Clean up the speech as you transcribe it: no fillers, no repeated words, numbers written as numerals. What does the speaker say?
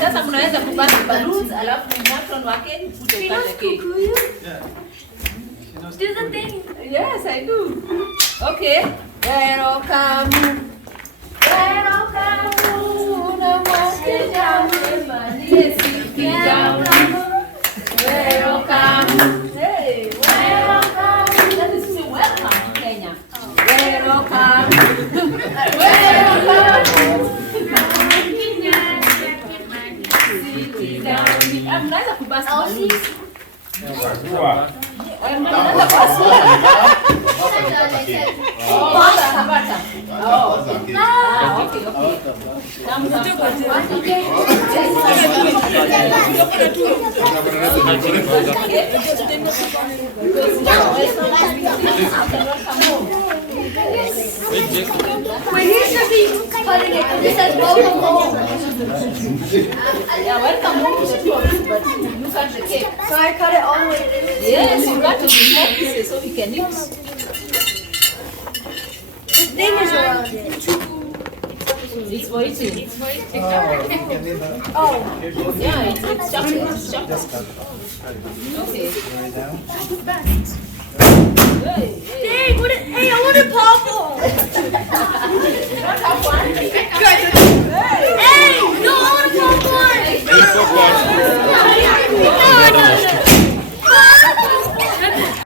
Sasa mnaweza kubana balloons alafu matron wake ukate cake. Do the thing. Yes, I do. Okay. Welcome. Welcome. Namaste jamu mani sikijamu. Welcome. Hey, welcome. That is me welcome Kenya. Welcome. Welcome. Mnaweza kubasa balloons. When you should be cutting it, it says welcome home. Yeah, welcome home is true, but you cut the cake. So I cut it all the way. Yes, you cut it in small pieces so we can use. The thing is around it. It's for eating. Oh. Yeah, it's chocolate. It's chocolate. Okay. Dang, hey, I want to